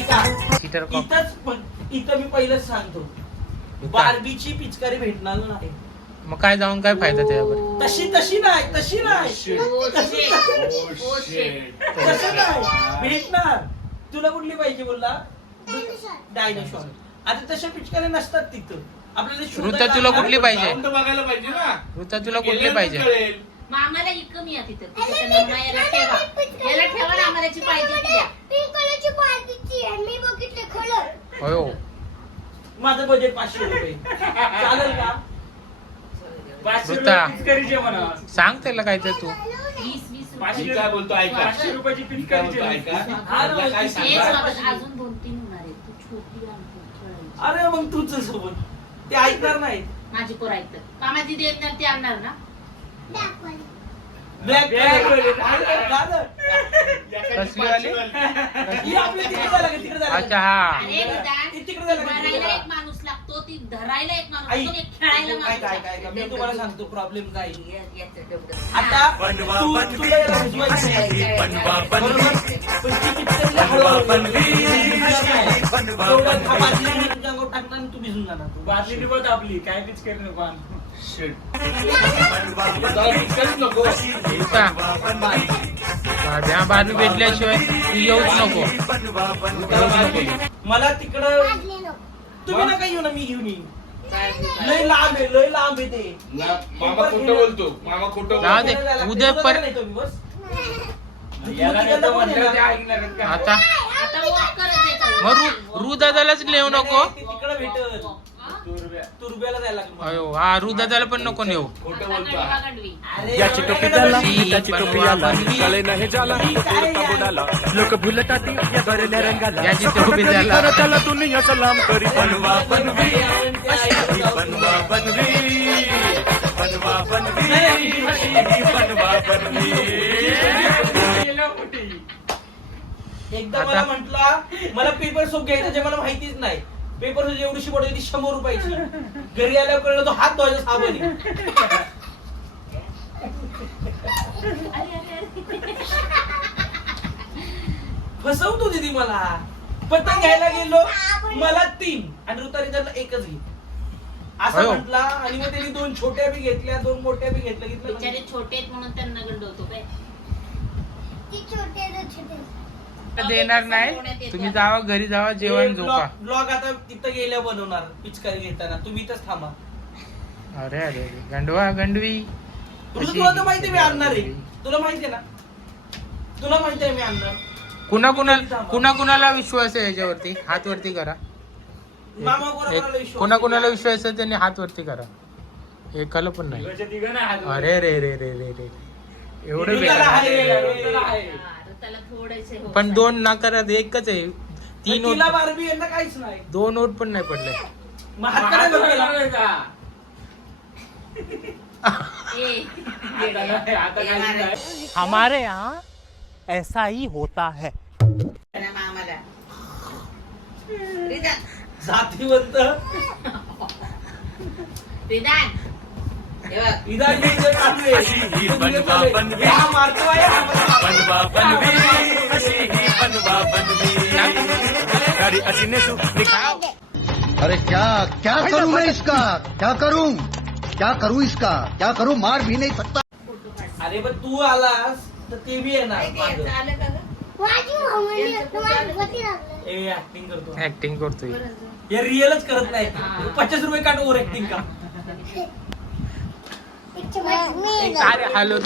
ऐका seater cock इथं मी पहिलंच सांगतो, बार्बीची पिचकारी भेटणार नाही. मग काय जाऊन काय फायदा त्याच्यावर? तशी नाही तसं नाही भेटणार. तुला कुठली पाहिजे बोलला? डायनोसॉर. आता तशा पिचकाऱ्या नसतात तिथं. आपल्याला ऋता शोधायला तुला कुठली पाहिजे? जाऊन तर बघायला पाहिजे ना. ऋता तुला कुठली पाहिजे? कळेल. आम्हाला ही कमी आहे तिथं. याला ठेवा ना, आम्हाला जी पाहिजे ती द्या. पिंक कलरची पाहिजे आहे. मी बघितले कलर. हो माझं बजेट 500 रुपये चालेल का? 500 ऋता. रुपये पिचकारीचे म्हणा. सांग त्याला काय तर तू. 20 मी काय बोलतो ऐका. 500 रुपयाची मी काय बोलतो पिचकारीचे. ऐका. हा ना, मला काय हेच सांगा. वागत अजून 2-3 होणार आहेत. तू छोटी आणतो खेळायची. अरे मग तुझ सोबत ते ऐकणार नाही. माझी पोर ऐकतात. कामाची देत नाही ते आणणार ना. ब्लॅक कसली वाली? अच्छा हा अरे निदान तिकडे जायला भरायला एक माणूस लागतो, ती धरायला एक माणूस आई, लागतो, एक खेळायला माणूस ऐका, मी तुम्हाला सांगतो प्रॉब्लेम काय. याचं डबडं. आता तुला याला भिजवायचं नाही. बरोबर? पण ती पिक्चरला हळूहळू तेवढं हा बादलीमध्ये तुझ्या अंगावर टाकणार आणि तू भिजून जाणार. बादली निघत आपली काय पिचकारी नको आणू. Shit. त्याला पिचकारीच नको. ऋता बाजू भेटल्याशिवाय तू येऊच नको. मला तिकडं तुम्ही नका येऊ ना, मी घेऊन येईन. लय लांब आहे ते. ना, मामा खोटं बोलतो. मामा खोटं जाऊ बोलतो. दे. उद्या नाही तुम्ही बस. याला नाही तर म्हणल्यावर ते ऐकणार आहेत का? आता आता वोट करत जायचं. मग ऋदादालाच नेऊ नको. तिकडे भेटल. तुरब्याला जायला लागलं. अयो हा ऋदादाला पण नको नेऊ. खोटं बोलतो. गंडवी. अरे, याची टोपी त्याला शी, त्याची टोपी बनवा, याला बनवी. कळे नाही जाला कुर्ता बुडाला लोक भुलतात या भरल्या रंगाला याची टोपी त्याला. तर त्याला दुनिया सलाम करी बनवा बनवी बनवा बनवी बनवा बनवी बनवा बनवी गेलं कुठे? एकदा मला म्हटला मला पेपर सोप घ्यायचा जे मला माहितीच नाही. पेपर एवढीशी पडली ती 100 रुपयाची. घरी आल्यावर कळलं तो हात धुवायचा साबण आहे. फसवतो दीदी मला. पतंग घ्यायला गेलो मला 3 आणि ऋतारीला एकच घे असं अयो. म्हटला. आणि मग त्यांनी 2 छोट्या बी घेतल्या, 2 मोठ्या बी घेतल्या. बिचारे छोटे आहेत म्हणून त्यांना गंडवतो काय. ती छोटे देणार नाही. तुम्ही जावा घरी जावा जेवण झोपा. ब्लॉग आता तिथं गेल्या बनवणार पिचकारी घेताना. तुम्ही इथंच थांबा. अरे अरे अरे. गंडवा गंडवी. तुला तर माहिती मी आणणार आहे. तुला माहिती आहे ना, तुला माहिती आहे मी आणणार. कुणाला विश्वास आहे याच्यावरती? हात वरती करा. मामा कोणाला विश्वास? कुणाला विश्वास आहे त्यांनी हात वरती करा. एकाला पण नाही. तिघाच्या तिघं नाही हात वर. अरे रे रे रे रे रे एवढं ऋताला बेकार. आहे. ऋताला आहे. त्याला थोडंसं पण 2 नकारात एकच आहे. 3 तिला नोट बारबी यांना काहीच नाही. 2 नोट पण नाही पडले. मग हात हात का नाही वर वर केला? करणार आहे का? ए आता नाही, आता काही नाही. हमारे यहाँ ऐसा ही होता है मामाला रिदान जातीवंत रिदान हे बघ इदान जे काढले. बनवा बनवी. हा मारतोय, हा मारतोय. बनवा बनवी अशी ही बनवा बनवी गाडी अशी नेसू निघाव. अरे क्या क्या करूं मैं इसका? क्या करूं इसका? क्या करूं? मार भी नहीं सकता. अरे पण तू आलास तर ते बी येणार मागं. आलं का ग? माझी मामणी तुम्हाला पती लागलं. ए ऍक्टिंग करतो. ऍक्टिंग करतोय. हे रिअलच करत नाही. 50 रुपये काट ओव्हर ऍक्टिंग का. एक चमच मी अरे हॅलो.